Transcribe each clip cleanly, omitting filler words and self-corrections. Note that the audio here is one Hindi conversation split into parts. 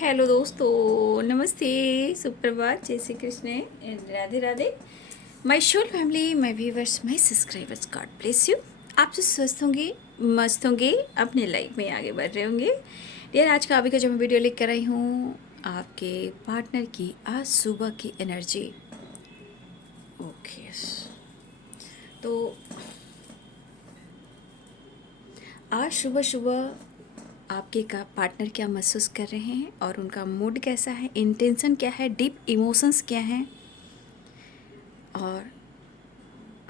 हेलो दोस्तों, नमस्ते, सुप्रभात, जय Shri Krishna, Radhe Radhe. My soul family, my viewers, my subscribers, God bless you. आप जो स्वस्थ होंगे, मस्त होंगे, अपने लाइफ में आगे बढ़ रहे होंगे। यार आज का अभी का जो मैं वीडियो लेकर आई हूँ, आपके पार्टनर की आज सुबह की एनर्जी। ओके, तो आज सुबह सुबह आपके का पार्टनर क्या महसूस कर रहे हैं और उनका मूड कैसा है, इंटेंशन क्या है, डीप इमोशंस क्या हैं, और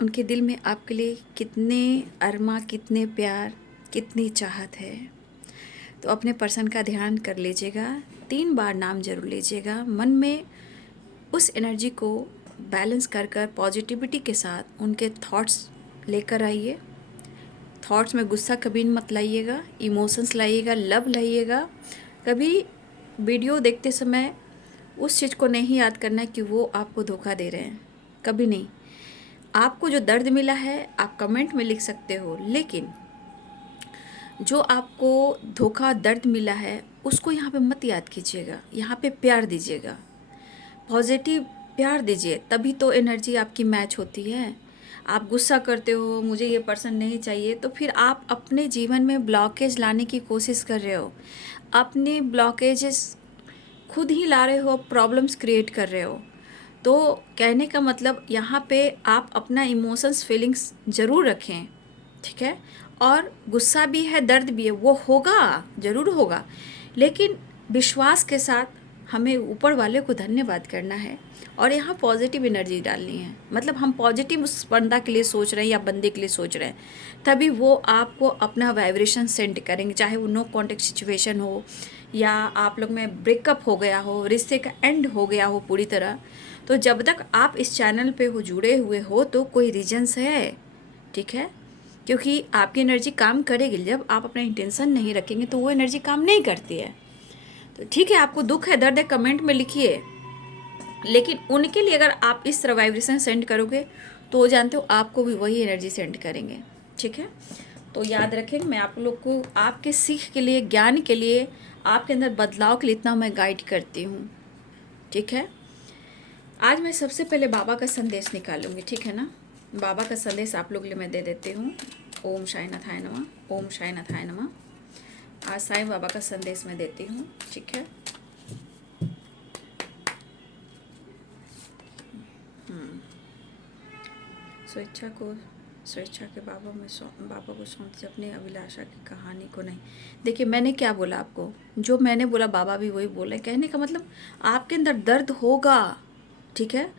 उनके दिल में आपके लिए कितने अरमा, कितने प्यार, कितनी चाहत है। तो अपने पर्सन का ध्यान कर लीजिएगा, 3 बार नाम जरूर लीजिएगा। मन में उस एनर्जी को बैलेंस कर कर पॉजिटिविटी के साथ उनके थॉट्स लेकर आइए। थॉट्स में गुस्सा कभी मत लाइएगा, इमोशंस लाइएगा, लव लाइएगा। कभी वीडियो देखते समय उस चीज़ को नहीं याद करना कि वो आपको धोखा दे रहे हैं, कभी नहीं। आपको जो दर्द मिला है आप कमेंट में लिख सकते हो, लेकिन जो आपको धोखा दर्द मिला है उसको यहाँ पे मत याद कीजिएगा। यहाँ पे प्यार दीजिएगा, पॉजिटिव प्यार दीजिए, तभी तो एनर्जी आपकी मैच होती है। आप गुस्सा करते हो, मुझे ये पर्सन नहीं चाहिए, तो फिर आप अपने जीवन में ब्लॉकेज लाने की कोशिश कर रहे हो, अपने ब्लॉकेजेस खुद ही ला रहे हो, प्रॉब्लम्स क्रिएट कर रहे हो। तो कहने का मतलब यहाँ पे आप अपना इमोशंस, फीलिंग्स ज़रूर रखें, ठीक है। और गुस्सा भी है, दर्द भी है, वो होगा, ज़रूर होगा, लेकिन विश्वास के साथ हमें ऊपर वाले को धन्यवाद करना है और यहाँ पॉजिटिव एनर्जी डालनी है। मतलब हम पॉजिटिव उस बंदा के लिए सोच रहे हैं या बंदे के लिए सोच रहे हैं, तभी वो आपको अपना वाइब्रेशन सेंड करेंगे। चाहे वो नो कॉन्टेक्ट सिचुएशन हो या आप लोग में ब्रेकअप हो गया हो, रिश्ते का एंड हो गया हो पूरी तरह, तो जब तक आप इस चैनल पे हो, जुड़े हुए हो, तो कोई रीजन्स है, ठीक है। क्योंकि आपकी एनर्जी काम करेगी, जब आप अपना इंटेंशन नहीं रखेंगे तो वो एनर्जी काम नहीं करती है। तो ठीक है, आपको दुख है, दर्द है, कमेंट में लिखिए, लेकिन उनके लिए अगर आप इस तरह वाइब्रेशन सेंड करोगे तो जानते हो आपको भी वही एनर्जी सेंड करेंगे, ठीक है। तो याद रखें, मैं आप लोग को आपके सीख के लिए, ज्ञान के लिए, आपके अंदर बदलाव के लिए इतना मैं गाइड करती हूँ, ठीक है। आज मैं सबसे पहले बाबा का संदेश निकालूंगी, ठीक है ना। बाबा का संदेश आप लोग के लिए मैं दे देती हूँ। ओम साईनाथाय नमः, ओम साईनाथाय नमः। आज साईं बाबा का संदेश मैं देती हूँ, ठीक है। स्वेच्छा के बाबा को सौंपती अपनी अभिलाषा की कहानी को नहीं। देखिए, मैंने क्या बोला आपको, जो मैंने बोला बाबा भी वही बोले। कहने का मतलब आपके अंदर दर्द होगा, ठीक है।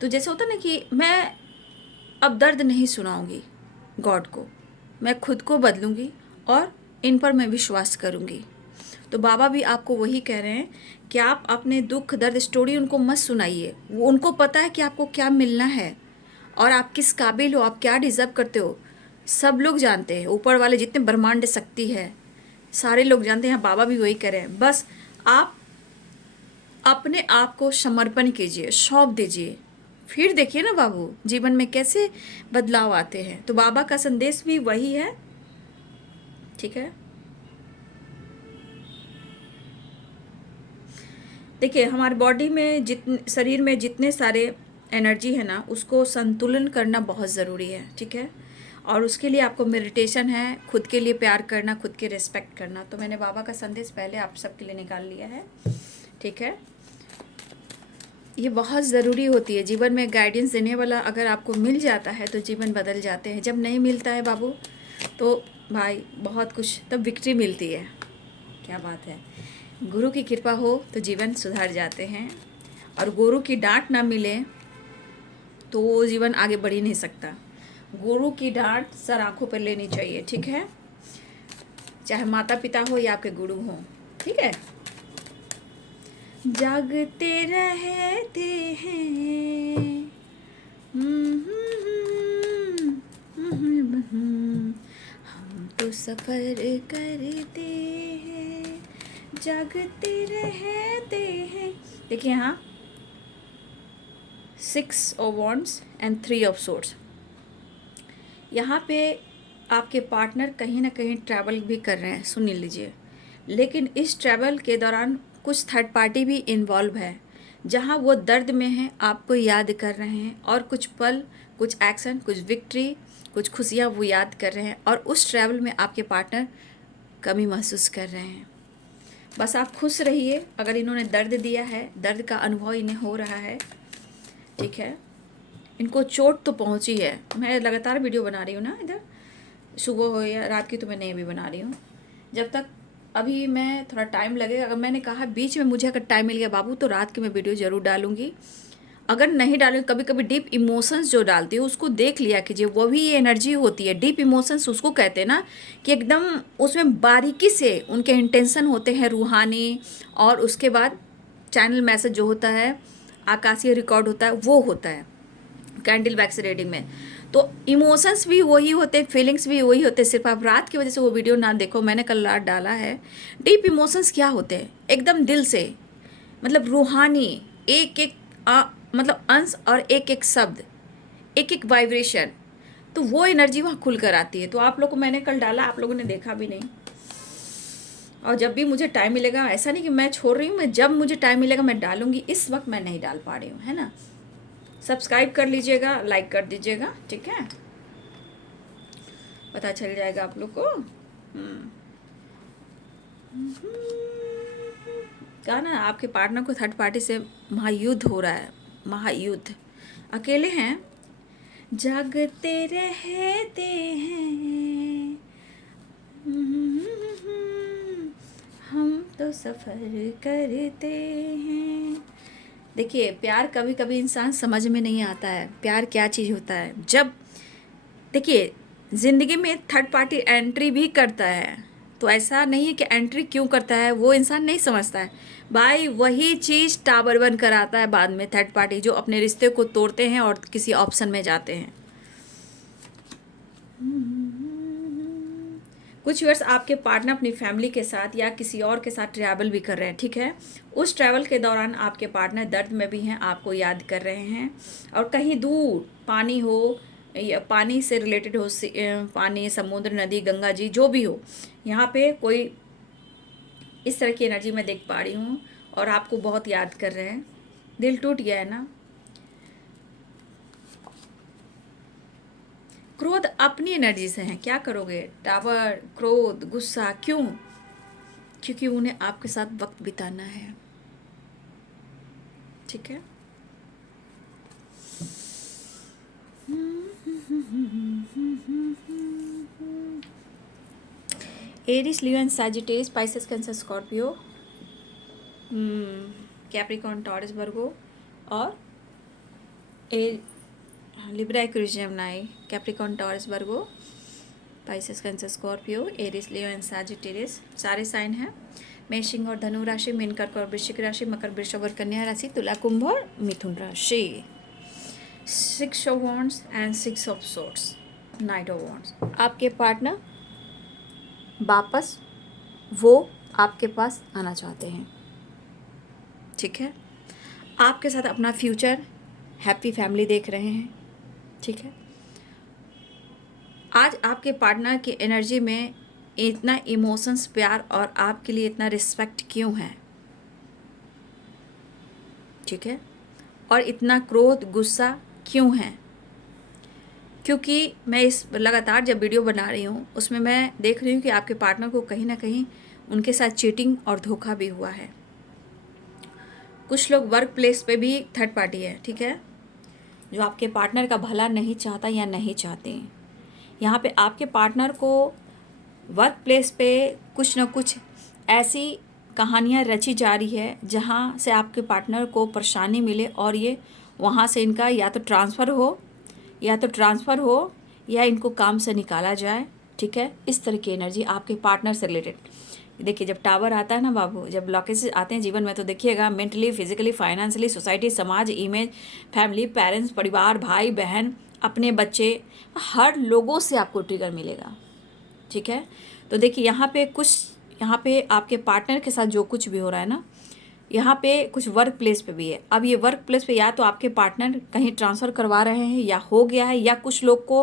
तो जैसे होता ना कि मैं अब दर्द नहीं सुनाऊंगी गॉड को, मैं खुद को बदलूंगी और इन पर मैं विश्वास करूंगी। तो बाबा भी आपको वही कह रहे हैं कि आप अपने दुख दर्द स्टोरी उनको मत सुनाइए। वो उनको पता है कि आपको क्या मिलना है और आप किस काबिल हो, आप क्या डिज़र्व करते हो। सब लोग जानते हैं, ऊपर वाले जितने ब्रह्मांड शक्ति है सारे लोग जानते हैं। बाबा भी वही कह रहे हैं, बस आप अपने आप को समर्पण कीजिए, सौंप दीजिए, फिर देखिए ना बाबू जीवन में कैसे बदलाव आते हैं। तो बाबा का संदेश भी वही है, ठीक है। देखिए, हमारे बॉडी में जितने, शरीर में जितने सारे एनर्जी है ना, उसको संतुलन करना बहुत ज़रूरी है, ठीक है। और उसके लिए आपको मेडिटेशन है, खुद के लिए प्यार करना, खुद के रिस्पेक्ट करना। तो मैंने बाबा का संदेश पहले आप सबके लिए निकाल लिया है, ठीक है। ये बहुत ज़रूरी होती है जीवन में, गाइडेंस देने वाला अगर आपको मिल जाता है तो जीवन बदल जाते हैं। जब नहीं मिलता है बाबू तो भाई बहुत कुछ, तब विक्ट्री मिलती है। क्या बात है, गुरु की कृपा हो तो जीवन सुधार जाते हैं, और गुरु की डांट ना मिले तो वो जीवन आगे बढ़ ही नहीं सकता। गुरु की डांट सर आंखों पर लेनी चाहिए, ठीक है, चाहे माता पिता हो या आपके गुरु हो, ठीक है। जागते रहते हैं, हम तो सफर करते हैं, जागते रहते हैं। देखिए यहाँ 6 of wands and 3 of swords. यहाँ पे आपके पार्टनर कहीं ना कहीं ट्रैवल भी कर रहे हैं, सुन लीजिए, लेकिन इस ट्रैवल के दौरान कुछ थर्ड पार्टी भी इन्वॉल्व है, जहाँ वो दर्द में हैं, आपको याद कर रहे हैं, और कुछ पल, कुछ एक्शन, कुछ विक्ट्री, कुछ खुशियाँ वो याद कर रहे हैं, और उस ट्रैवल में आपके पार्टनर कमी महसूस कर रहे हैं। बस आप खुश रहिए। अगर इन्होंने दर्द दिया है, दर्द का अनुभव इन्हें हो रहा है, ठीक है, इनको चोट तो पहुंची है। मैं लगातार वीडियो बना रही हूँ ना, इधर सुबह हो या रात की, तो मैं नहीं भी बना रही हूँ। जब तक अभी मैं थोड़ा टाइम लगेगा, अगर मैंने कहा बीच में मुझे अगर टाइम मिल गया बाबू तो रात की मैं वीडियो ज़रूर डालूँगी। अगर नहीं डालूँगी, कभी कभी डीप इमोशंस जो डालती हूँ उसको देख लिया कीजिए, वो भी ये एनर्जी होती है। डीप इमोशंस उसको कहते हैं ना, कि एकदम उसमें बारीकी से उनके इंटेंशन होते हैं रूहानी, और उसके बाद चैनल मैसेज जो होता है, आकाशीय रिकॉर्ड होता है, वो होता है कैंडल वैक्स रीडिंग में। तो इमोशंस भी वही होते हैं, फीलिंग्स भी वही होते हैं, सिर्फ आप रात की वजह से वो वीडियो ना देखो। मैंने कल रात डाला है। डीप इमोशंस क्या होते हैं? एकदम दिल से, मतलब रूहानी, एक एक मतलब अंश और एक एक शब्द, एक एक वाइब्रेशन, तो वो एनर्जी वहाँ खुल कर आती है। तो आप लोग को मैंने कल डाला, आप लोगों ने देखा भी नहीं। और जब भी मुझे टाइम मिलेगा, ऐसा नहीं कि मैं छोड़ रही हूँ, मैं जब मुझे टाइम मिलेगा मैं डालूंगी। इस वक्त मैं नहीं डाल पा रही हूँ, है ना। सब्सक्राइब कर लीजिएगा, लाइक कर दीजिएगा, ठीक है, पता चल जाएगा आप लोग को। कहा ना, आपके पार्टनर को थर्ड पार्टी से महायुद्ध हो रहा है, महायुद्ध। अकेले हैं, जागते रहते हैं, हम तो सफ़र करते हैं। देखिए, प्यार कभी कभी इंसान समझ में नहीं आता है, प्यार क्या चीज़ होता है। जब देखिए ज़िंदगी में थर्ड पार्टी एंट्री भी करता है, तो ऐसा नहीं है कि एंट्री क्यों करता है वो इंसान नहीं समझता है। भाई वही चीज़ टावर बन कर आता है बाद में, थर्ड पार्टी जो अपने रिश्ते को तोड़ते हैं और किसी ऑप्शन में जाते हैं। कुछ व्यूअर्स आपके पार्टनर अपनी फैमिली के साथ या किसी और के साथ ट्रैवल भी कर रहे हैं, ठीक है। उस ट्रैवल के दौरान आपके पार्टनर दर्द में भी हैं, आपको याद कर रहे हैं, और कहीं दूर पानी हो या पानी से रिलेटेड हो, पानी, समुद्र, नदी, गंगा जी, जो भी हो, यहाँ पे कोई इस तरह की एनर्जी मैं देख पा रही हूँ, और आपको बहुत याद कर रहे हैं। दिल टूट गया है ना। क्रोध अपनी एनर्जी से है, क्या करोगे? टावर, क्रोध, गुस्सा, क्यों? क्योंकि उन्हें आपके साथ वक्त बिताना है, ठीक है। Aries, Leo and Sagittarius, Pisces, Cancer, Scorpio, Capricorn, Taurus, Virgo, और Libra, Aquarius, Gemini, Capricorn, Taurus, Virgo, Pisces, Cancer, Scorpio, Aries, Leo and Sagittarius, सारे साइन हैं। मेषिंग और धनु राशि, मीन, कर्क और वृश्चिक राशि, मकर, वृषभ और कन्या राशि, तुला, कुंभ और मिथुन राशि। 6 of wands and 6 of swords, night of wands. आपके पार्टनर वापस वो आपके पास आना चाहते हैं, ठीक है। आपके साथ अपना फ्यूचर, हैप्पी फैमिली देख रहे हैं, ठीक है। आज आपके पार्टनर की एनर्जी में इतना इमोशंस, प्यार और आपके लिए इतना रिस्पेक्ट क्यों है, ठीक है, और इतना क्रोध, गुस्सा क्यों है? क्योंकि मैं इस लगातार जब वीडियो बना रही हूँ उसमें मैं देख रही हूँ कि आपके पार्टनर को कहीं ना कहीं उनके साथ चीटिंग और धोखा भी हुआ है। कुछ लोग वर्क प्लेस पे भी थर्ड पार्टी है, ठीक है, जो आपके पार्टनर का भला नहीं चाहता या नहीं चाहते। यहाँ पे आपके पार्टनर को वर्क प्लेस पे कुछ न कुछ ऐसी कहानियाँ रची जा रही है जहाँ से आपके पार्टनर को परेशानी मिले, और ये वहाँ से इनका या तो ट्रांसफ़र हो या इनको काम से निकाला जाए, ठीक है। इस तरह की एनर्जी आपके पार्टनर से रिलेटेड। देखिए, जब टावर आता है ना बाबू, जब ब्लॉकेज आते हैं जीवन में, तो देखिएगा मेंटली, फिजिकली, फाइनेंशियली, सोसाइटी, समाज, इमेज, फैमिली, पेरेंट्स, परिवार, भाई बहन, अपने बच्चे, हर लोगों से आपको ट्रिगर मिलेगा, ठीक है। तो देखिए यहाँ पे आपके पार्टनर के साथ जो कुछ भी हो रहा है ना, यहाँ पे कुछ वर्क प्लेस पे भी है। अब ये वर्क प्लेस पे या तो आपके पार्टनर कहीं ट्रांसफ़र करवा रहे हैं या हो गया है, या कुछ लोग को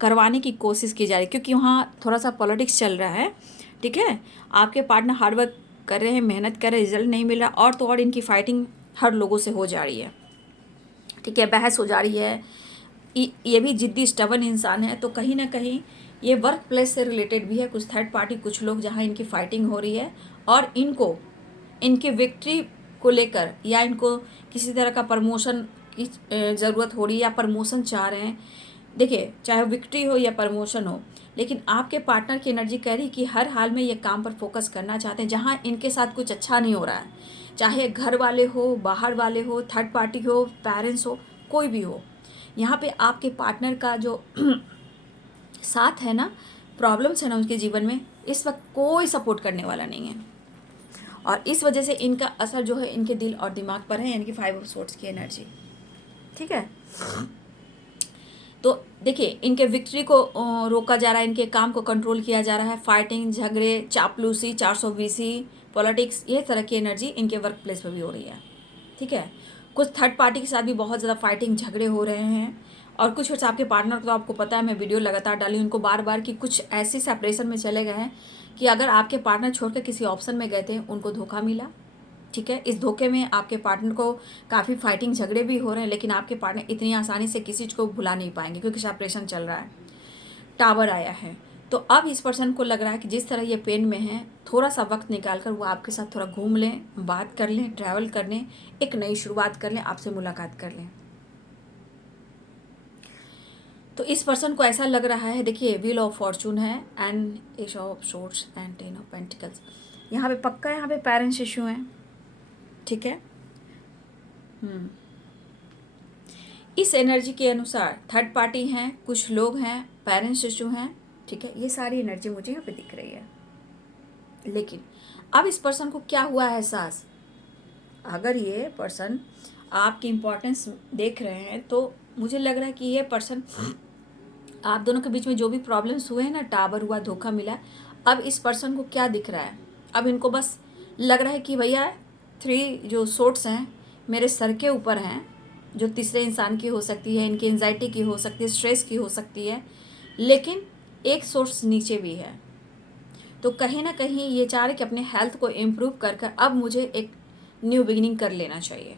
करवाने की कोशिश की जा रही है, क्योंकि वहाँ थोड़ा सा पॉलिटिक्स चल रहा है, ठीक है। आपके पार्टनर हार्ड वर्क कर रहे हैं, मेहनत कर रहे हैं, रिजल्ट नहीं मिल रहा, और तो और इनकी फाइटिंग हर लोगों से हो जा रही है, ठीक है, बहस हो जा रही है। ये भी जिद्दी स्टबन इंसान है, तो कहीं ना कहीं ये वर्क प्लेस से रिलेटेड भी है। कुछ थर्ड पार्टी, कुछ लोग जहाँ इनकी फाइटिंग हो रही है और इनको इनके विक्ट्री को लेकर या इनको किसी तरह का प्रमोशन की ज़रूरत हो रही है या प्रमोशन चाह रहे हैं। देखिए, चाहे विक्ट्री हो या प्रमोशन हो, लेकिन आपके पार्टनर की एनर्जी कह रही कि हर हाल में ये काम पर फोकस करना चाहते हैं जहाँ इनके साथ कुछ अच्छा नहीं हो रहा है, चाहे घर वाले हो, बाहर वाले हो, थर्ड पार्टी हो, पेरेंट्स हो, कोई भी हो। यहाँ पे आपके पार्टनर का जो साथ है ना, प्रॉब्लम्स है ना उनके जीवन में, इस वक्त कोई सपोर्ट करने वाला नहीं है, और इस वजह से इनका असर जो है इनके दिल और दिमाग पर है, यानी कि 5 ऑफ सोर्ड्स की एनर्जी, ठीक है। तो देखिए, इनके विक्ट्री को रोका जा रहा है, इनके काम को कंट्रोल किया जा रहा है, फाइटिंग, झगड़े, चापलूसी, 420, पॉलिटिक्स, ये तरह की एनर्जी इनके वर्क प्लेस पर भी हो रही है, ठीक है। कुछ थर्ड पार्टी के साथ भी बहुत ज़्यादा फाइटिंग, झगड़े हो रहे हैं, और कुछ वैसे आपके पार्टनर को तो आपको पता है, मैं वीडियो लगातार डाली उनको बार बार कि कुछ ऐसी सेपरेशन में चले गए हैं कि अगर आपके पार्टनर छोड़कर किसी ऑप्शन में गए थे, उनको धोखा मिला, ठीक है। इस धोखे में आपके पार्टनर को काफ़ी फाइटिंग, झगड़े भी हो रहे हैं, लेकिन आपके पार्टनर इतनी आसानी से किसी चीज़ को भुला नहीं पाएंगे क्योंकि सेपरेशन चल रहा है, टावर आया है। तो अब इस पर्सन को लग रहा है कि जिस तरह ये पेन में है, थोड़ा सा वक्त निकाल कर वो आपके साथ थोड़ा घूम लें, बात कर लें, ट्रैवल कर लें, एक नई शुरुआत कर लें, आपसे मुलाकात कर लें। तो इस पर्सन को ऐसा लग रहा है, देखिए, व्हील ऑफ फॉर्चून है and ace of swords and 10 of pentacles. यहाँ पे पक्का यहाँ पे पेरेंट्स इशू हैं, ठीक है। इस एनर्जी के अनुसार थर्ड पार्टी हैं, कुछ लोग हैं, पेरेंट्स इशू हैं, ठीक है। ये सारी एनर्जी मुझे यहाँ पे दिख रही है, लेकिन अब इस पर्सन को क्या हुआ है एहसास, अगर ये पर्सन आपकी इम्पोर्टेंस देख रहे हैं तो मुझे लग रहा है कि ये पर्सन, आप दोनों के बीच में जो भी प्रॉब्लम्स हुए हैं ना, टावर हुआ, धोखा मिला, अब इस पर्सन को क्या दिख रहा है, अब इनको बस लग रहा है कि भैया 3 जो सोर्ट्स हैं मेरे सर के ऊपर हैं, जो तीसरे इंसान की हो सकती है, इनकी एंजाइटी की हो सकती है, स्ट्रेस की हो सकती है, लेकिन एक सोर्स नीचे भी है। तो कहीं ना कहीं ये चाह रहे कि अपने हेल्थ को इम्प्रूव कर कर अब मुझे एक न्यू बिगिनिंग कर लेना चाहिए,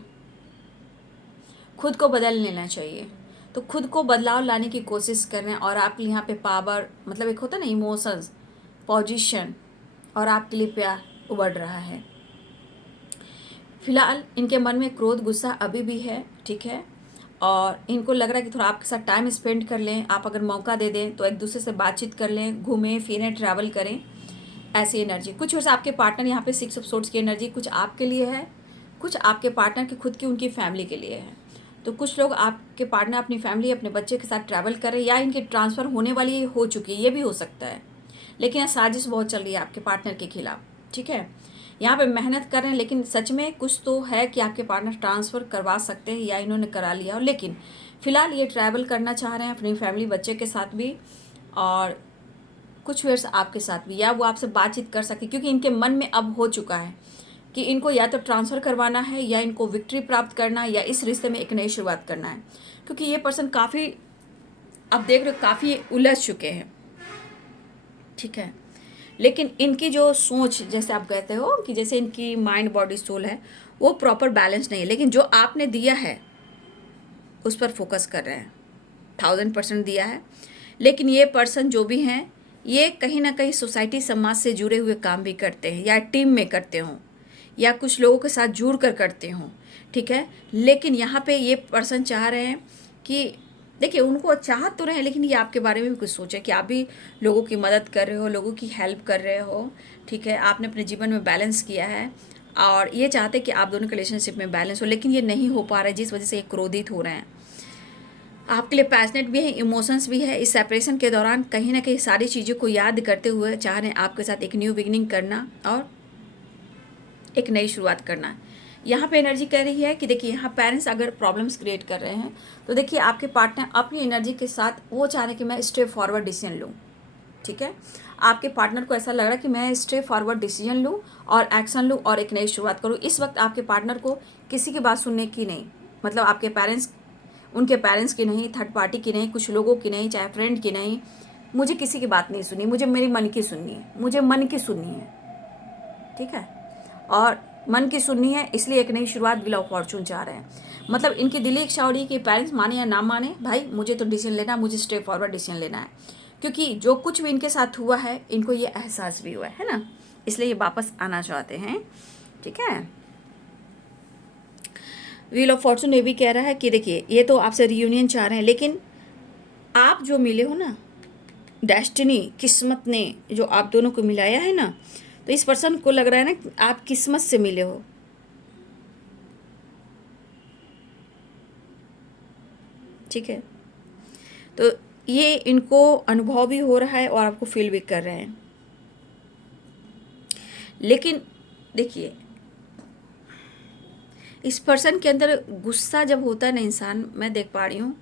खुद को बदल लेना चाहिए। तो खुद को बदलाव लाने की कोशिश कर रहे हैं, और आप यहाँ पे पावर, मतलब एक होता है ना इमोशंस, पोजीशन, और आपके लिए प्यार उबड़ रहा है। फिलहाल इनके मन में क्रोध, गुस्सा अभी भी है, ठीक है, और इनको लग रहा है कि थोड़ा आपके साथ टाइम स्पेंड कर लें, आप अगर मौका दे दें तो एक दूसरे से बातचीत कर लें, घूमें फिरें, ट्रैवल करें, ऐसी एनर्जी। कुछ वैसे आपके पार्टनर यहाँ पे 6 ऑफ सोर्ड्स की एनर्जी कुछ आपके लिए है, कुछ आपके पार्टनर की खुद की उनकी फैमिली के लिए है। तो कुछ लोग आपके पार्टनर अपनी फैमिली, अपने बच्चे के साथ ट्रैवल कर रहे हैं, या इनकी ट्रांसफ़र होने वाली हो चुकी है, ये भी हो सकता है, लेकिन यहाँ साजिश बहुत चल रही है आपके पार्टनर के खिलाफ, ठीक है। यहाँ पे मेहनत कर रहे हैं, लेकिन सच में कुछ तो है कि आपके पार्टनर ट्रांसफ़र करवा सकते हैं या इन्होंने करा लिया हो, लेकिन फ़िलहाल ये ट्रैवल करना चाह रहे हैं अपनी फैमिली, बच्चे के साथ भी, और कुछ वर्ष आपके साथ भी, या वो आपसे बातचीत कर सके, क्योंकि इनके मन में अब हो चुका है कि इनको या तो ट्रांसफ़र करवाना है, या इनको विक्ट्री प्राप्त करना है, या इस रिश्ते में एक नई शुरुआत करना है। क्योंकि ये पर्सन काफ़ी, अब देख रहे हो, काफ़ी उलझ चुके हैं, ठीक है। लेकिन इनकी जो सोच, जैसे आप कहते हो कि जैसे इनकी माइंड, बॉडी, सोल है, वो प्रॉपर बैलेंस नहीं है, लेकिन जो आपने दिया है उस पर फोकस कर रहे हैं, 1000% दिया है। लेकिन ये पर्सन जो भी हैं, ये कहीं ना कहीं सोसाइटी, समाज से जुड़े हुए काम भी करते हैं, या टीम में करते हों, या कुछ लोगों के साथ जुड़ कर करते हों, ठीक है। लेकिन यहाँ पे ये पर्सन चाह रहे हैं कि, देखिए, उनको चाहत तो रहे, लेकिन ये आपके बारे में भी कुछ सोचे कि आप भी लोगों की मदद कर रहे हो, लोगों की हेल्प कर रहे हो, ठीक है, आपने अपने जीवन में बैलेंस किया है, और ये चाहते कि आप दोनों के रिलेशनशिप में बैलेंस हो, लेकिन ये नहीं हो पा रहा है, जिस वजह से ये क्रोधित हो रहे हैं। आपके लिए पैशनेट भी है, इमोशंस भी है। इस सेपरेशन के दौरान कहीं ना कहीं सारी चीज़ों को याद करते हुए चाह रहे हैं आपके साथ एक न्यू बिगिनिंग करना और एक नई शुरुआत करना। यहाँ पे एनर्जी कह रही है कि देखिए, यहाँ पेरेंट्स अगर प्रॉब्लम्स क्रिएट कर रहे हैं, तो देखिए आपके पार्टनर अपनी एनर्जी के साथ वो चाह रहे हैं कि मैं स्ट्रेट फॉरवर्ड डिसीजन लूँ, ठीक है। आपके पार्टनर को ऐसा लग रहा है कि मैं स्ट्रेट फॉरवर्ड डिसीजन लूँ और एक्शन लूँ और एक नई शुरुआत करूँ। इस वक्त आपके पार्टनर को किसी की बात सुनने की नहीं, मतलब आपके पेरेंट्स, उनके पेरेंट्स की नहीं, थर्ड पार्टी की नहीं, कुछ लोगों की नहीं, चाहे फ्रेंड की नहीं, मुझे किसी की बात नहीं सुननी, मुझे मेरी मन की सुननी है, मुझे मन की सुननी है, ठीक है। और मन की सुननी है, इसलिए एक नई शुरुआत व्हील ऑफ फॉर्चून चाह रहे हैं। मतलब इनकी दिली इच्छा हो रही है कि पेरेंट्स माने या ना माने, भाई मुझे तो डिसीजन लेना है, मुझे स्टेप फॉरवर्ड डिसीजन लेना है, क्योंकि जो कुछ भी इनके साथ हुआ है इनको ये एहसास भी हुआ है ना, इसलिए ये वापस आना चाहते हैं। ठीक है, व्हील ऑफ फॉर्चून ये भी कह रहा है कि देखिए ये तो आपसे रियूनियन चाह रहे हैं, लेकिन आप जो मिले हो ना, डेस्टिनी किस्मत ने जो आप दोनों को मिलाया है ना, तो इस पर्सन को लग रहा है ना कि आप किस्मत से मिले हो। ठीक है, तो ये इनको अनुभव भी हो रहा है और आपको फील भी कर रहे हैं। लेकिन देखिए इस पर्सन के अंदर गुस्सा जब होता है ना इंसान, मैं देख पा रही हूँ,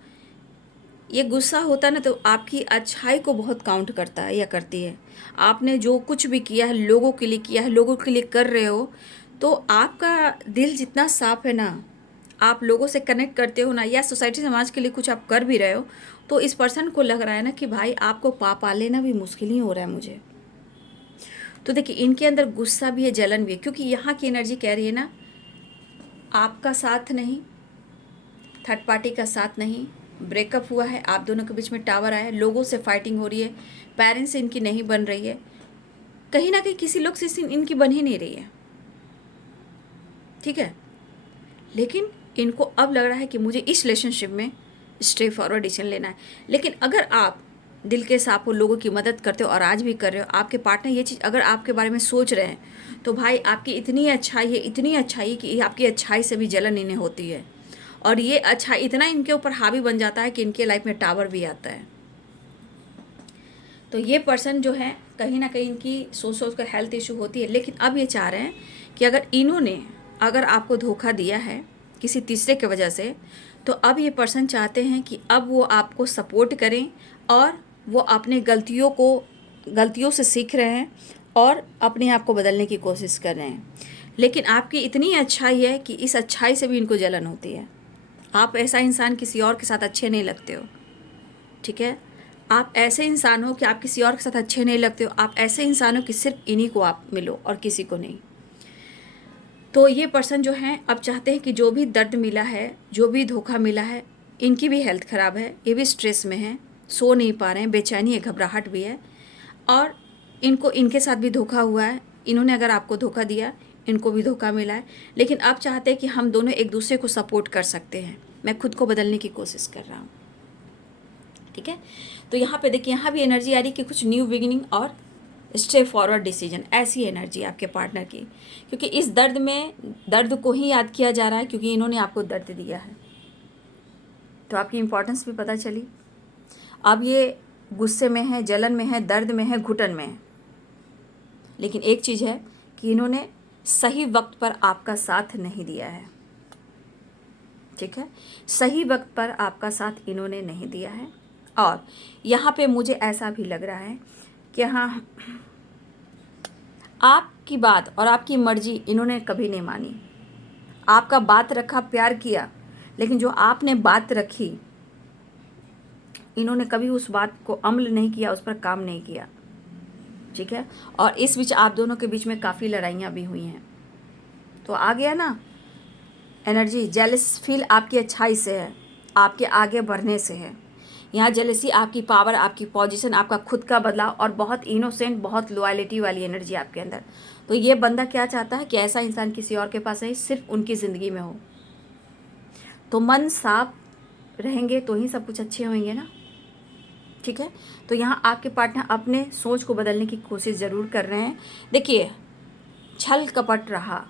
ये गुस्सा होता है ना तो आपकी अच्छाई को बहुत काउंट करता है या करती है। आपने जो कुछ भी किया है लोगों के लिए किया है, लोगों के लिए कर रहे हो, तो आपका दिल जितना साफ है ना, आप लोगों से कनेक्ट करते हो ना, या सोसाइटी समाज के लिए कुछ आप कर भी रहे हो, तो इस पर्सन को लग रहा है ना कि भाई आपको पा लेना भी मुश्किल ही हो रहा है मुझे। तो देखिए इनके अंदर गुस्सा भी है, जलन भी है, क्योंकि यहाँ की एनर्जी कह रही है ना, आपका साथ नहीं, थर्ड पार्टी का साथ नहीं, ब्रेकअप हुआ है, आप दोनों के बीच में टावर आया है, लोगों से फाइटिंग हो रही है, पेरेंट्स से इनकी नहीं बन रही है, कहीं ना कहीं किसी लोग से इनकी बन ही नहीं रही है। ठीक है, लेकिन इनको अब लग रहा है कि मुझे इस रिलेशनशिप में स्ट्रेट फॉरवर्ड डिसीजन लेना है। लेकिन अगर आप दिल के साफ हो, लोगों की मदद करते हो और आज भी कर रहे हो, आपके पार्टनर ये चीज़ अगर आपके बारे में सोच रहे हैं, तो भाई आपकी इतनी अच्छाई है, इतनी अच्छाई कि आपकी अच्छाई से भी जलन इन्हें होती है, और ये अच्छा इतना इनके ऊपर हावी बन जाता है कि इनके लाइफ में टावर भी आता है। तो ये पर्सन जो है कहीं ना कहीं इनकी सोच कर हेल्थ इशू होती है, लेकिन अब ये चाह रहे हैं कि अगर आपको धोखा दिया है किसी तीसरे की वजह से, तो अब ये पर्सन चाहते हैं कि अब वो आपको सपोर्ट करें, और वो अपने गलतियों से सीख रहे हैं और अपने आप को बदलने की कोशिश कर रहे हैं। लेकिन आपकी इतनी अच्छाई है कि इस अच्छाई से भी इनको जलन होती है। आप ऐसा इंसान किसी और के साथ अच्छे नहीं लगते हो। ठीक है, आप ऐसे इंसान हो कि आप किसी और के साथ अच्छे नहीं लगते हो, आप ऐसे इंसान हो कि सिर्फ इन्हीं को आप मिलो और किसी को नहीं। तो ये पर्सन जो हैं अब चाहते हैं कि जो भी दर्द मिला है, जो भी धोखा मिला है, इनकी भी हेल्थ ख़राब है, ये भी स्ट्रेस में हैं, सो नहीं पा रहे हैं, बेचैनी है, घबराहट भी है, और इनको इनके साथ भी धोखा हुआ है। इन्होंने अगर आपको धोखा दिया, इनको भी धोखा मिला है, लेकिन अब चाहते हैं कि हम दोनों एक दूसरे को सपोर्ट कर सकते हैं। मैं खुद को बदलने की कोशिश कर रहा हूँ। ठीक है, तो यहाँ पे देखिए, यहाँ भी एनर्जी आ रही कि कुछ न्यू बिगिनिंग और स्टेप फॉरवर्ड डिसीजन, ऐसी एनर्जी आपके पार्टनर की, क्योंकि इस दर्द को ही याद किया जा रहा है, क्योंकि इन्होंने आपको दर्द दिया है। तो आपकी इम्पोर्टेंस भी पता चली। अब ये गुस्से में है, जलन में है, दर्द में है, घुटन में है, लेकिन एक चीज़ है कि इन्होंने सही वक्त पर आपका साथ नहीं दिया है। ठीक है, सही वक्त पर आपका साथ इन्होंने नहीं दिया है, और यहाँ पे मुझे ऐसा भी लग रहा है कि हाँ, आपकी बात और आपकी मर्जी इन्होंने कभी नहीं मानी। आपका बात रखा, प्यार किया, लेकिन जो आपने बात रखी, इन्होंने कभी उस बात को अमल नहीं किया, उस पर काम नहीं किया। ठीक है, और इस बीच आप दोनों के बीच में काफ़ी लड़ाइयाँ भी हुई हैं। तो आ गया ना एनर्जी, जेलस फील आपकी अच्छाई से है, आपके आगे बढ़ने से है। यहाँ जेलसी आपकी पावर, आपकी पोजीशन, आपका खुद का बदलाव, और बहुत इनोसेंट, बहुत लॉयल्टी वाली एनर्जी आपके अंदर। तो ये बंदा क्या चाहता है कि ऐसा इंसान किसी और के पास नहीं, सिर्फ उनकी ज़िंदगी में हो। तो मन साफ रहेंगे तो ही सब कुछ अच्छे होंगे ना। ठीक है, तो यहाँ आपके पार्टनर अपने सोच को बदलने की कोशिश ज़रूर कर रहे हैं। देखिए, छल कपट रहा,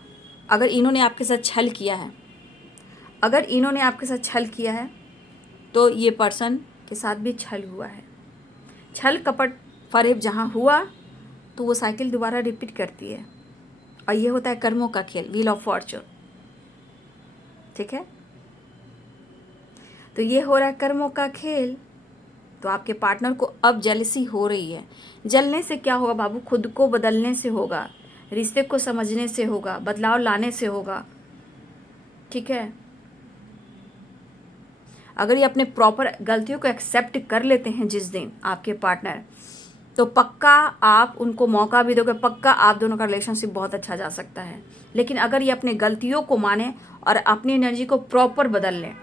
अगर इन्होंने आपके साथ छल किया है, तो ये पर्सन के साथ भी छल हुआ है। छल कपट फरेब जहाँ हुआ, तो वो साइकिल दोबारा रिपीट करती है, और ये होता है कर्मों का खेल, व्हील ऑफ फॉर्चून। ठीक है, तो ये हो रहा है कर्मों का खेल। तो आपके पार्टनर को अब जेलसी हो रही है। जलने से क्या होगा बाबू? खुद को बदलने से होगा, रिश्ते को समझने से होगा, बदलाव लाने से होगा। ठीक है, अगर ये अपने प्रॉपर गलतियों को एक्सेप्ट कर लेते हैं जिस दिन आपके पार्टनर, तो पक्का आप उनको मौका भी दोगे, पक्का आप दोनों का रिलेशनशिप बहुत अच्छा जा सकता है। लेकिन अगर ये अपनी गलतियों को माने और अपनी एनर्जी को प्रॉपर बदल लें।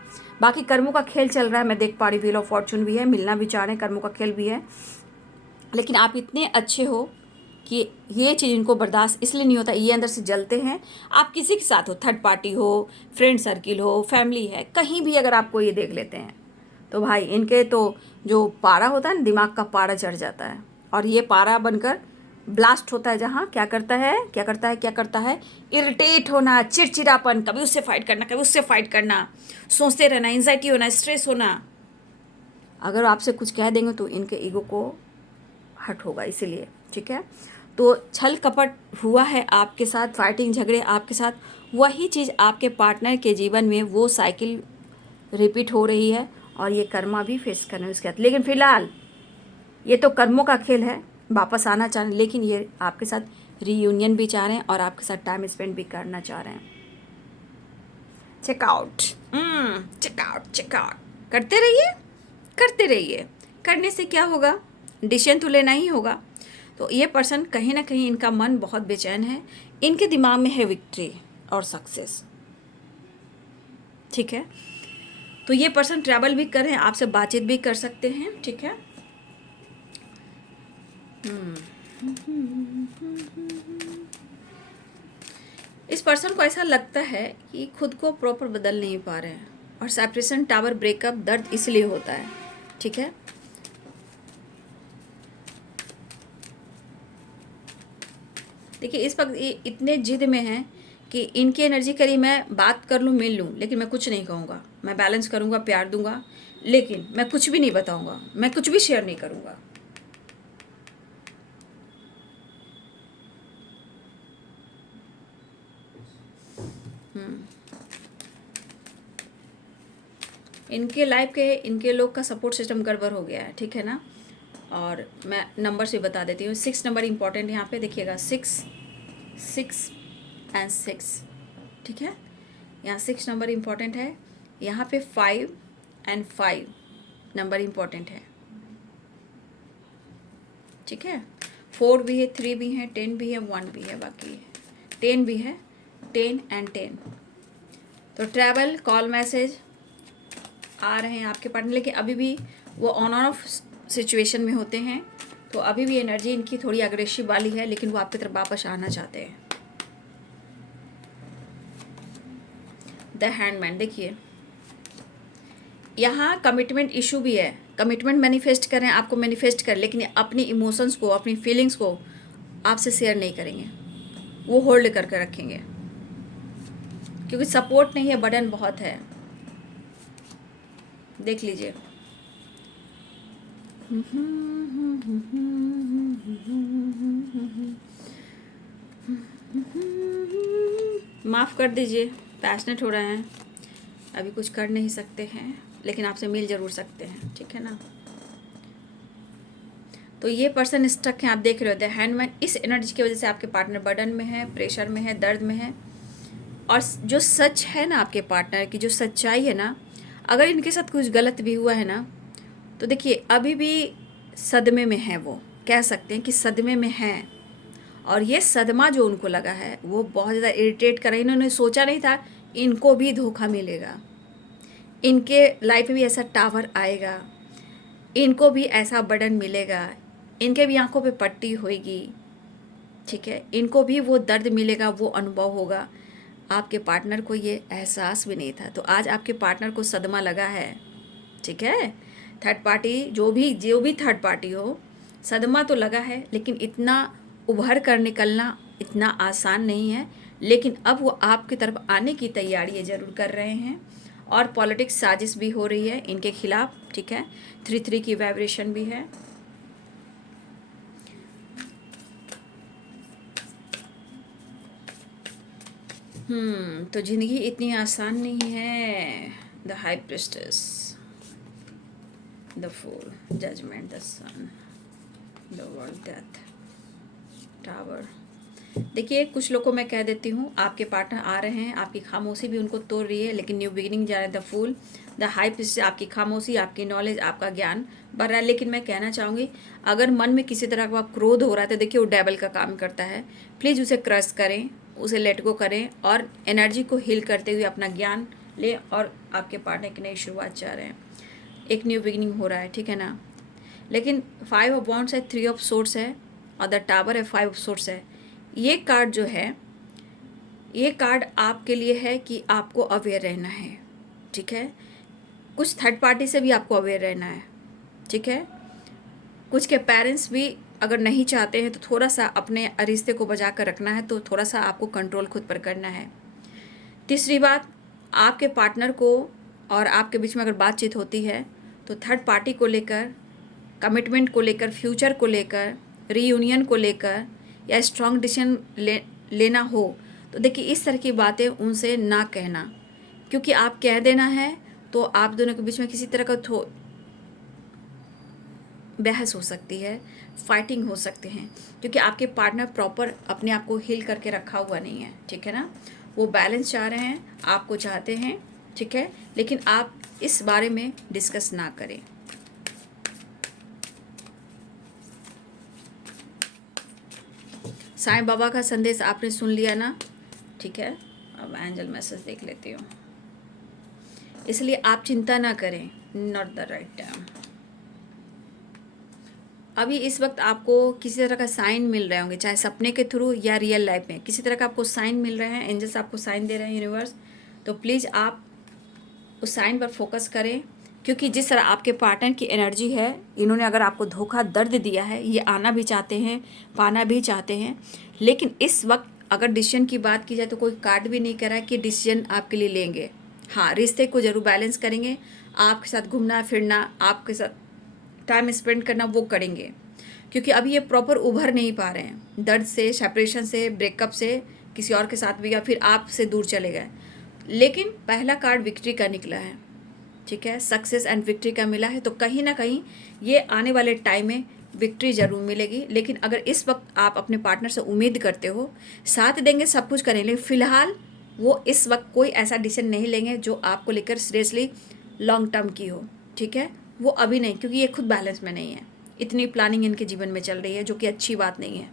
बाकी कर्मों का खेल चल रहा है, मैं देख पा रही, व्हील ऑफ फॉर्चून भी है, मिलना भी चाह रहे हैं, कर्मों का खेल भी है। लेकिन आप इतने अच्छे हो कि ये चीज़ इनको बर्दाश्त इसलिए नहीं होता, ये अंदर से जलते हैं। आप किसी के साथ हो, थर्ड पार्टी हो, फ्रेंड सर्किल हो, फैमिली है, कहीं भी अगर आपको ये देख लेते हैं तो भाई इनके तो जो पारा होता है ना, दिमाग का पारा चढ़ जाता है और ये पारा बनकर ब्लास्ट होता है। जहाँ क्या करता है, क्या करता है, क्या करता है, इरिटेट होना, चिड़चिड़ापन, कभी उससे फाइट करना, कभी उससे फाइट करना, सोचते रहना, एंजाइटी होना, स्ट्रेस होना। अगर आपसे कुछ कह देंगे तो इनके ईगो को हर्ट होगा, इसीलिए। ठीक है, तो छल कपट हुआ है आपके साथ, फाइटिंग झगड़े आपके साथ, वही चीज़ आपके पार्टनर के जीवन में वो साइकिल रिपीट हो रही है और ये कर्मा भी फेस करने उसके साथ। लेकिन फिलहाल ये तो कर्मों का खेल है, वापस आना चाह रहे हैं, लेकिन ये आपके साथ रीयूनियन भी चाह रहे हैं और आपके साथ टाइम स्पेंड भी करना चाह रहे हैं। चेकआउट, चेकआउट, चेकआउट करते रहिए, करते रहिए। करने से क्या होगा, डिसीजन तो लेना ही होगा। तो ये पर्सन कहीं ना कहीं इनका मन बहुत बेचैन है, इनके दिमाग में है विक्ट्री और सक्सेस। ठीक है, तो ये पर्सन ट्रैवल भी कर रहे हैं, आपसे बातचीत भी कर सकते हैं। ठीक है, इस पर्सन को ऐसा लगता है कि खुद को प्रॉपर बदल नहीं पा रहे हैं और सेपरेशन, टावर, ब्रेकअप, दर्द इसलिए होता है। ठीक है, देखिए इस वक्त ये इतने जिद में हैं कि इनकी एनर्जी करी मैं बात कर लूँ, मिल लूँ, लेकिन मैं कुछ नहीं कहूँगा, मैं बैलेंस करूँगा, प्यार दूंगा, लेकिन मैं कुछ भी नहीं बताऊँगा, मैं कुछ भी शेयर नहीं करूँगा। इनके लाइफ के, इनके लोग का सपोर्ट सिस्टम गड़बड़ हो गया है। ठीक है ना, और मैं नंबर से बता देती हूँ। 6 नंबर इंपॉर्टेंट यहाँ पे देखिएगा, 6 6 एंड 6। ठीक है, यहाँ 6 नंबर इम्पॉर्टेंट है, यहाँ पे 5 एंड 5 नंबर इम्पॉर्टेंट है। ठीक है, 4 भी है, 3 भी है, 10 भी है, 1 भी है, बाकी 10 भी है, 10 एंड 10। तो ट्रैवल, कॉल, मैसेज आ रहे हैं आपके पार्टनर, लेकिन अभी भी वो ऑन ऑफ सिचुएशन में होते हैं। तो अभी भी एनर्जी इनकी थोड़ी अग्रेसिव वाली है, लेकिन वो आपकी तरफ वापस आना चाहते हैं। द हैंडमैन, देखिए यहाँ कमिटमेंट इशू भी है, कमिटमेंट मैनिफेस्ट करें, आपको मैनिफेस्ट करें, लेकिन अपनी इमोशंस को, अपनी फीलिंग्स को आपसे शेयर नहीं करेंगे, वो होल्ड करके रखेंगे, क्योंकि सपोर्ट नहीं है, बर्डन बहुत है। देख लीजिए, माफ़ कर दीजिए, पैशनेट हो रहे हैं, अभी कुछ कर नहीं सकते हैं, लेकिन आपसे मिल ज़रूर सकते हैं। ठीक है ना, तो ये पर्सन स्टक है, आप देख रहे होते हैं हैंडमैन। इस एनर्जी की वजह से आपके पार्टनर बर्डन में है, प्रेशर में है, दर्द में है। और जो सच है ना, आपके पार्टनर की जो सच्चाई है ना, अगर इनके साथ कुछ गलत भी हुआ है ना, तो देखिए अभी भी सदमे में है, वो कह सकते हैं कि सदमे में हैं। और ये सदमा जो उनको लगा है वो बहुत ज़्यादा इरिटेट कर रहा है। इन्होंने सोचा नहीं था इनको भी धोखा मिलेगा, इनके लाइफ में भी ऐसा टावर आएगा, इनको भी ऐसा बर्डन मिलेगा, इनके भी आंखों पे पट्टी होएगी। ठीक है, इनको भी वो दर्द मिलेगा, वो अनुभव होगा। आपके पार्टनर को ये एहसास भी नहीं था, तो आज आपके पार्टनर को सदमा लगा है। ठीक है, थर्ड पार्टी जो भी थर्ड पार्टी हो, सदमा तो लगा है, लेकिन इतना उभर कर निकलना इतना आसान नहीं है। लेकिन अब वो आपकी तरफ आने की तैयारी ज़रूर कर रहे हैं और पॉलिटिक्स साजिश भी हो रही है इनके खिलाफ। ठीक है, 3-3 की वाइब्रेशन भी है। तो ज़िंदगी इतनी आसान नहीं है। The high priestess, the fool, judgment, the sun, the world, death, tower. देखिए कुछ लोग को मैं कह देती हूँ, आपके पार्टनर आ रहे हैं, आपकी खामोशी भी उनको तोड़ रही है, लेकिन न्यू बिगिनिंग जा रहा है। द फूल, द हाइप से आपकी खामोशी, आपकी नॉलेज, आपका ज्ञान बढ़ रहा है। लेकिन मैं कहना चाहूँगी, अगर मन में किसी तरह का क्रोध हो रहा है तो देखिए वो डेविल का काम करता है। प्लीज़ उसे क्रश करें, उसे लेट गो करें और एनर्जी को हील करते हुए अपना ज्ञान लें और आपके पार्टनर की नई शुरुआत चाह रहे हैं, एक न्यू बिगिनिंग हो रहा है, ठीक है ना। लेकिन 5 ऑफ वॉन्ड्स है, 3 ऑफ सोर्ड्स है और द टावर है, 5 ऑफ सोर्ड्स है। ये कार्ड जो है, ये कार्ड आपके लिए है कि आपको अवेयर रहना है, ठीक है। कुछ थर्ड पार्टी से भी आपको अवेयर रहना है, ठीक है। कुछ के पेरेंट्स भी अगर नहीं चाहते हैं तो थोड़ा सा अपने रिश्ते को बचा कर रखना है, तो थोड़ा सा आपको कंट्रोल खुद पर करना है। तीसरी बात, आपके पार्टनर को और आपके बीच में अगर बातचीत होती है तो थर्ड पार्टी को लेकर, कमिटमेंट को लेकर, फ्यूचर को लेकर, रीयूनियन को लेकर या स्ट्रॉन्ग डिसीजन लेना हो तो देखिए इस तरह की बातें उनसे ना कहना, क्योंकि आप कह देना है तो आप दोनों के बीच में किसी तरह का बहस हो सकती है, फाइटिंग हो सकते हैं, क्योंकि आपके पार्टनर प्रॉपर अपने आप को हील करके रखा हुआ नहीं है, ठीक है ना। वो बैलेंस चाह रहे हैं, आपको चाहते हैं, ठीक है, लेकिन आप इस बारे में डिस्कस ना करें। साईं बाबा का संदेश आपने सुन लिया ना, ठीक है। अब एंजल मैसेज देख लेती हूँ। इसलिए आप चिंता ना करें, नॉट द राइट टाइम। अभी इस वक्त आपको किसी तरह का साइन मिल रहे होंगे, चाहे सपने के थ्रू या रियल लाइफ में किसी तरह का आपको साइन मिल रहे हैं, एंजल्स आपको साइन दे रहे हैं, यूनिवर्स। तो प्लीज़ आप उस साइन पर फोकस करें, क्योंकि जिस तरह आपके पार्टनर की एनर्जी है, इन्होंने अगर आपको धोखा दर्द दिया है, ये आना भी चाहते हैं, पाना भी चाहते हैं, लेकिन इस वक्त अगर डिसीजन की बात की जाए तो कोई कार्ड भी नहीं कर रहा है कि डिसीजन आपके लिए लेंगे। हाँ, रिश्ते को ज़रूर बैलेंस करेंगे, आपके साथ घूमना फिरना, आपके साथ टाइम स्पेंड करना वो करेंगे, क्योंकि अभी ये प्रॉपर उभर नहीं पा रहे हैं दर्द से, सेपरेशन से, ब्रेकअप से, किसी और के साथ भी, या फिर आपसे दूर चले गए। लेकिन पहला कार्ड विक्ट्री का निकला है, ठीक है, सक्सेस एंड विक्ट्री का मिला है। तो कहीं ना कहीं ये आने वाले टाइम में विक्ट्री ज़रूर मिलेगी। लेकिन अगर इस वक्त आप अपने पार्टनर से उम्मीद करते हो साथ देंगे, सब कुछ करेंगे, लेकिन फ़िलहाल वो इस वक्त कोई ऐसा डिसीजन नहीं लेंगे जो आपको लेकर सीरियसली लॉन्ग टर्म की हो, ठीक है, वो अभी नहीं, क्योंकि ये खुद बैलेंस में नहीं है। इतनी प्लानिंग इनके जीवन में चल रही है, जो कि अच्छी बात नहीं है।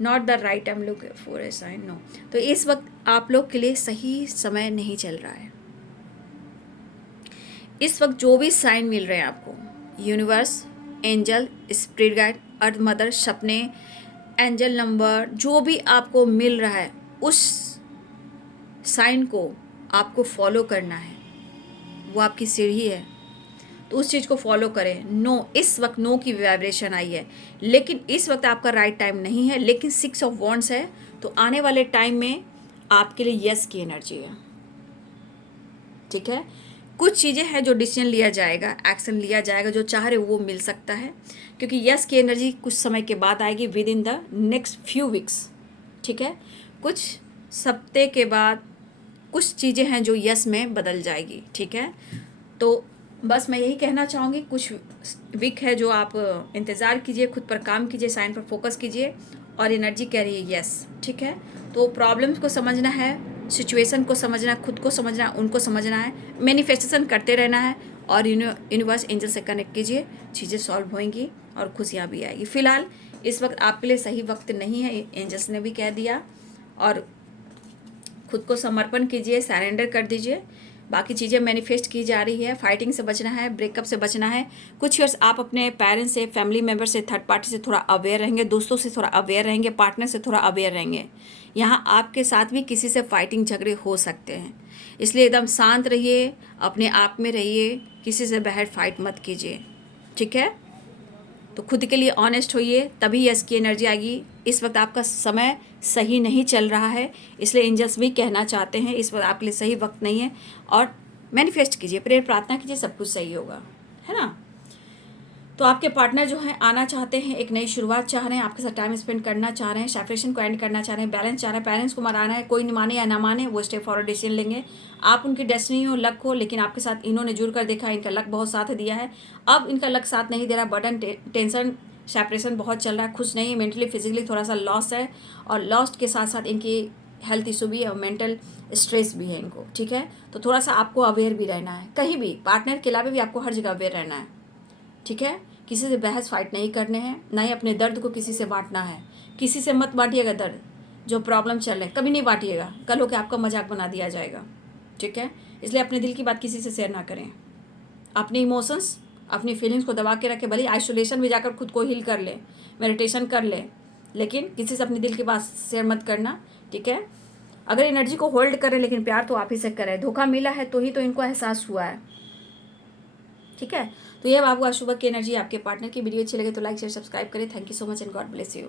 Not the right time look for a sign, no. तो इस वक्त आप लोग के लिए सही समय नहीं चल रहा है। इस वक्त जो भी साइन मिल रहे हैं आपको, यूनिवर्स, एंजल, स्पिरिट गाइड, अर्थ मदर, सपने, एंजल नंबर, जो भी आपको मिल रहा है, उस साइन को आपको फॉलो करना है। वो आपकी सीढ़ी है, तो उस चीज़ को फॉलो करें। नो, इस वक्त नो की वाइब्रेशन आई है, लेकिन इस वक्त आपका राइट टाइम नहीं है। लेकिन 6 ऑफ वॉन्ड्स है, तो आने वाले टाइम में आपके लिए यस की एनर्जी है, ठीक है। कुछ चीज़ें हैं जो डिसीजन लिया जाएगा, एक्शन लिया जाएगा, जो चाह रहे वो मिल सकता है, क्योंकि यस की एनर्जी कुछ समय के बाद आएगी, with in the next few weeks, ठीक है। कुछ हफ्ते के बाद कुछ चीज़ें हैं जो यस में बदल जाएगी, ठीक है। तो बस मैं यही कहना चाहूँगी, कुछ वीक है जो आप इंतज़ार कीजिए, खुद पर काम कीजिए, साइन पर फोकस कीजिए, और एनर्जी कह रही है यस, ठीक है। तो प्रॉब्लम्स को समझना है, सिचुएशन को समझना है, खुद को समझना है, उनको समझना है, मैनिफेस्टेशन करते रहना है, और यूनिवर्स एंजल से कनेक्ट कीजिए, चीज़ें सॉल्व होंगी और खुशियाँ भी आएगी। फ़िलहाल इस वक्त आपके लिए सही वक्त नहीं है, एंजल्स ने भी कह दिया, और खुद को समर्पण कीजिए, सरेंडर कर दीजिए। बाकी चीज़ें मैनिफेस्ट की जा रही है। फाइटिंग से बचना है, ब्रेकअप से बचना है। कुछ ईयर्स आप अपने पेरेंट्स से, फैमिली मेम्बर से, थर्ड पार्टी से थोड़ा अवेयर रहेंगे, दोस्तों से थोड़ा अवेयर रहेंगे, पार्टनर से थोड़ा अवेयर रहेंगे। यहाँ आपके साथ भी किसी से फाइटिंग झगड़े हो सकते हैं, इसलिए एकदम शांत रहिए, अपने आप में रहिए, किसी से बाहर फाइट मत कीजिए, ठीक है। तो खुद के लिए ऑनेस्ट होइए, तभी यस की एनर्जी आएगी। इस वक्त आपका समय सही नहीं चल रहा है, इसलिए एंजल्स भी कहना चाहते हैं इस वक्त आपके लिए सही वक्त नहीं है। और मैनिफेस्ट कीजिए, प्रेयर प्रार्थना कीजिए, सब कुछ सही होगा, है ना। तो आपके पार्टनर जो हैं आना चाहते हैं, एक नई शुरुआत चाह रहे हैं, आपके साथ टाइम स्पेंड करना चाह रहे हैं, सेपरेशन को एंड करना चाह रहे हैं, बैलेंस चाह रहे हैं, पेरेंट्स को मनाना है, कोई माने या ना माने वो स्टेप फॉरवर्ड डिसीजन लेंगे। आप उनकी डेस्टिनी हो, लक हो, लेकिन आपके साथ इन्होंने जुड़ कर देखा, इनका लक बहुत साथ दिया है। अब इनका लक साथ नहीं दे रहा, बर्डन, टेंशन, सेपरेशन बहुत चल रहा है, खुश नहीं है, मेंटली फिजिकली थोड़ा सा लॉस है, और लॉस्ट के साथ साथ इनकी हेल्थ इशू भी है और मेंटल स्ट्रेस भी है इनको, ठीक है। तो थोड़ा सा आपको अवेयर भी रहना है, कहीं भी पार्टनर के अलावा भी आपको हर जगह अवेयर रहना है, ठीक है। किसी से बहस फाइट नहीं करने हैं, ना ही अपने दर्द को किसी से बांटना है। किसी से मत बांटिएगा दर्द, जो प्रॉब्लम चल रहे कभी नहीं बांटिएगा, कल होकर आपका मजाक बना दिया जाएगा, ठीक है। इसलिए अपने दिल की बात किसी से शेयर ना करें। अपने इमोशंस, अपनी फीलिंग्स को दबा के रखें, भले आइसोलेशन में जाकर खुद को हील कर ले, मेडिटेशन कर ले, लेकिन किसी से अपने दिल की बात शेयर मत करना, ठीक है। अगर एनर्जी को होल्ड करें, लेकिन प्यार तो आप ही से करें। धोखा मिला है तो ही तो इनको एहसास हुआ है, ठीक है। तो ये बाबू आज सुबह की एनर्जी आपके पार्टनर की। वीडियो अच्छी लगे तो लाइक शेयर सब्सक्राइब करें। Thank you so much and God bless you.